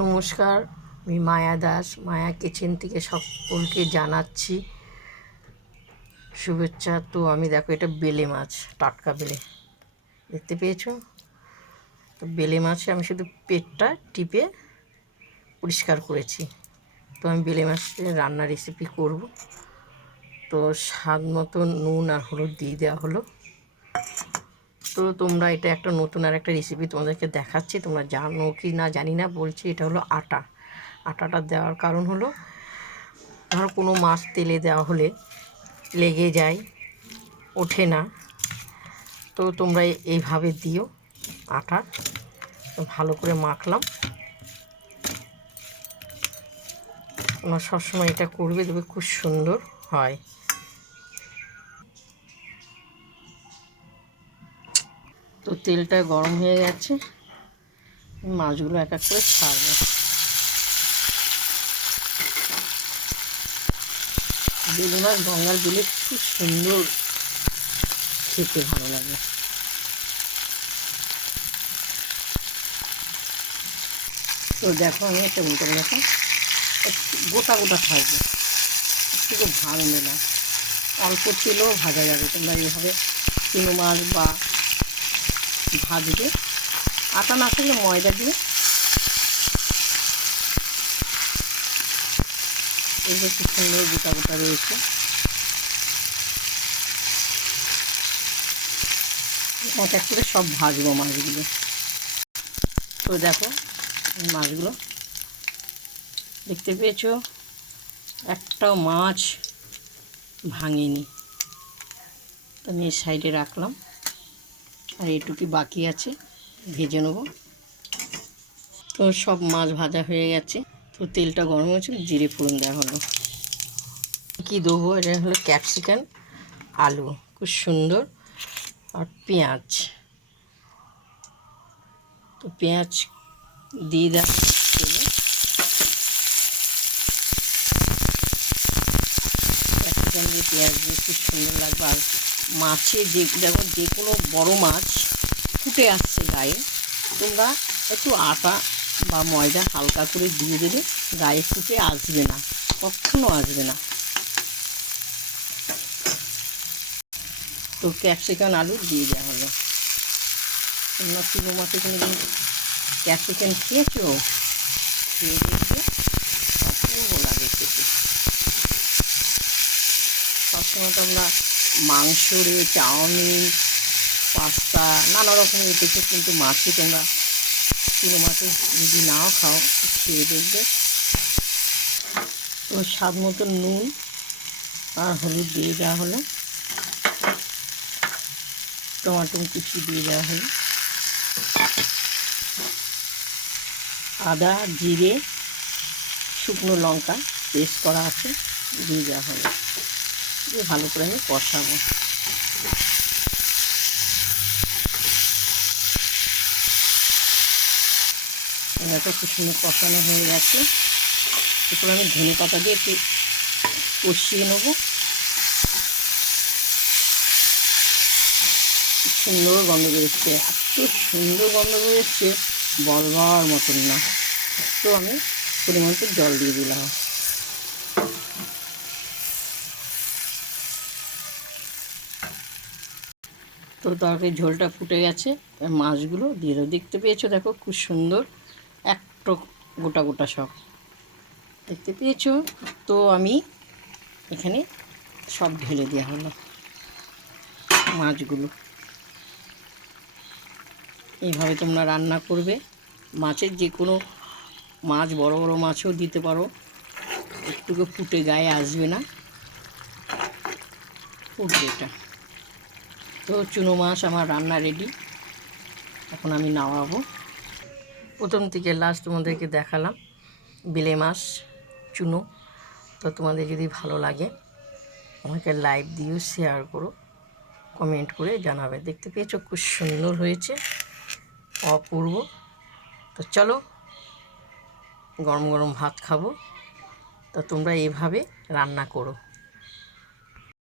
নমস্কার, আমি মায়া দাস। মায়া কিচেন থেকে সকলকে জানাচ্ছি শুভেচ্ছা। তো আমি দেখো, এটা বেলে মাছ, টাটকা বেলে, দেখতে পেয়েছো? তো বেলে মাছে আমি শুধু পেটটা টিপে পরিষ্কার করেছি। তো আমি বেলে মাছের রান্নার রেসিপি করব। তো স্বাদ মতো নুন আর হলুদ দিয়ে দেওয়া হলো। তো তোমরা এটা একটা নতুন আর একটা রেসিপি তোমাদেরকে দেখাচ্ছি, তোমরা জানো কি না জানি না, বলছি। এটা হলো আটাটা দেওয়ার কারণ হলো, ধরো কোনো মাছ তেলে দেওয়া হলে লেগে যায়, ওঠে না। তো তোমরা এইভাবে দিও আটা। ভালো করে মাখলাম। তোমরা সবসময় এটা করবে, দেখবে খুব সুন্দর হয়। তো তেলটা গরম হয়ে গেছে, মাছগুলো এক এক করে ছাড়বো। বেলে মাছ গঙ্গার জলে খুব সুন্দর খেতে ভালো লাগে। তো দেখো, আমি একটা উল্টো দেখো, গোটা গোটা থাকবে, একটু ভাজবে না, অল্প তেলেও ভাজা যাবে। তোমরা এইভাবে চুনো মাছ বা ভাজবে, আটা না থাকলে ময়দা দিয়ে। এগুলো খুব সুন্দর গোটা গোটা রয়েছে। এক এক করে সব ভাজবো মাছগুলো। তো দেখো, মাছগুলো দেখতে পেয়েছো, একটাও মাছ ভাঙেনি। তো আমি এই সাইডে রাখলাম, আর এইটুকু বাকি আছে, ভেজে নেব। তো সব মাছ ভাজা হয়ে গেছে। তো তেলটা গরম হয়েছে, জিরে ফোড়ন দেওয়া হলো। কী দেবো, এটা হলো ক্যাপসিকাম, আলু খুব সুন্দর, আর পেঁয়াজ। তো পেঁয়াজ দিয়ে দেওয়া তেলে। ক্যাপসিকাম দিয়ে পেঁয়াজ দিয়ে খুব সুন্দর লাগবে। আর মাছের দেখো, যে কোনো বড়ো মাছ ফুটে আসছে গায়ে, তোমরা একটু আটা বা ময়দা হালকা করে দিয়ে দেবে, গায়ে ফুটে আসবে না, কখনো আসবে না। তো ক্যাপসিকাম আলু দিয়ে দেওয়া হলো। তোমরা চুনো মাছে কোনোদিন ক্যাপসিকাম খেয়েছো? খেয়ে দেখবে, অপূর্ব লাগে খেতে। সবসময় তো আমরা মাংস রে, চাউমিন, পাস্তা, নানা রকম এঁটেছো, কিন্তু মাছে তোমরা চুনো মাছে যদি নাও খাও, খেয়ে দেখবে। তো স্বাদ মতো নুন আর হলুদ দিয়ে দেওয়া হলো, টমাটো কুচি দিয়ে দেওয়া হলো, আদা জিরে শুকনো লঙ্কা পেস্ট করা আছে দিয়ে দেওয়া হলো। দিয়ে ভালো করে আমি কষাবো। এত খুব সুন্দর কষানো হয়ে গেছে। এরপর আমি ধনে পাতা দিয়ে একটু কষিয়ে নেবো। সুন্দর গন্ধ বেরোচ্ছে, এত সুন্দর গন্ধ বেরোচ্ছে, বলবার মতন না। তো আমি পরিমাণ মতো জল দিয়ে দিলাম। তো তরকারি ঝোলটা ফুটে গেছে, মাছগুলো দিয়ে দেবো। দেখতে পেয়েছো, দেখো খুব সুন্দর একটা গোটা গোটা সব দেখতে পেয়েছো। তো আমি এখানে সব ঢেলে দেওয়া হলো মাছগুলো। এইভাবে তোমরা রান্না করবে। মাছের যে কোনো মাছ, বড় বড় মাছও দিতে পারো, একটুকু ফুটে গায়ে আসবে না, ফুটবে এটা। তো চুনো মাছ আমার রান্না রেডি, এখন আমি নামাবো। প্রথম থেকে লাস্ট তোমাদেরকে দেখালাম বেলে মাছ চুনো। তো তোমাদের যদি ভালো লাগে আমাকে লাইক দিও, শেয়ার করো, কমেন্ট করে জানাবে। দেখতে পেয়েছো খুব সুন্দর হয়েছে, অপূর্ব। তো চলো, গরম গরম ভাত খাবো। তো তোমরা এইভাবে রান্না করো।